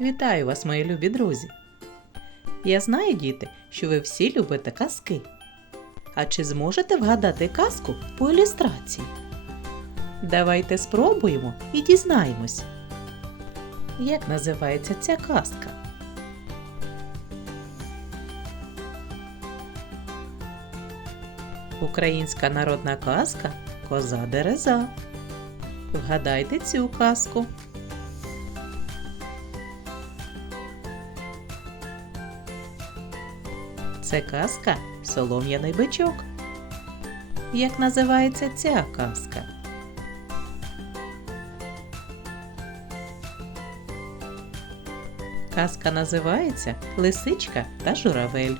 Вітаю вас, мої любі друзі! Я знаю, діти, що ви всі любите казки. А чи зможете вгадати казку по ілюстрації? Давайте спробуємо і дізнаємось. Як називається ця казка? Українська народна казка Коза Дереза. Вгадайте цю казку. Це казка Солом'яний бичок. Як називається ця казка? Казка називається Лисичка та журавель.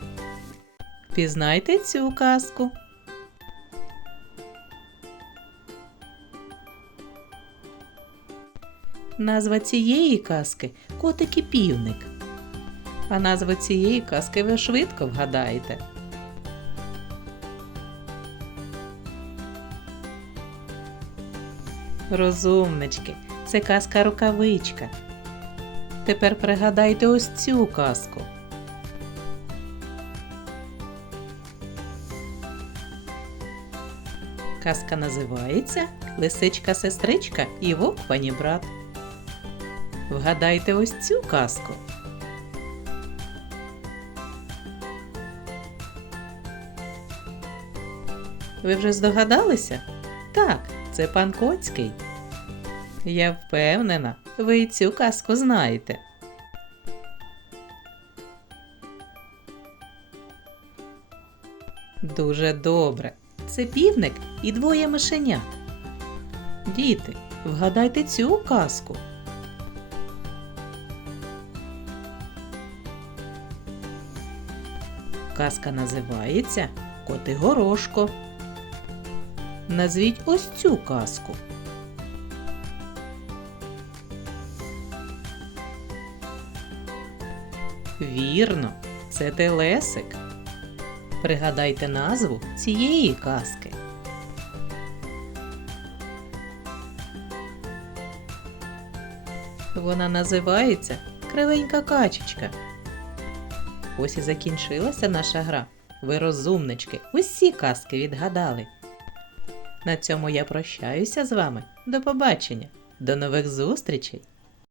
Пізнайте цю казку. Назва цієї казки Котик і півник. А назву цієї казки ви швидко вгадаєте. Розумнички, це казка рукавичка. Тепер пригадайте ось цю казку. Казка називається Лисичка сестричка і вовк панібрат. Вгадайте ось цю казку. Ви вже здогадалися? Так, це пан Коцький. Я впевнена, ви і цю казку знаєте. Дуже добре. Це півник і двоє мишенят. Діти, вгадайте цю казку. Казка називається Коти Горошко. Назвіть ось цю казку. Вірно, це телесик. Пригадайте назву цієї казки. Вона називається Кривенька качечка. Ось і закінчилася наша гра. Ви розумнички, усі казки відгадали. На цьому я прощаюся з вами. До побачення, до нових зустрічей!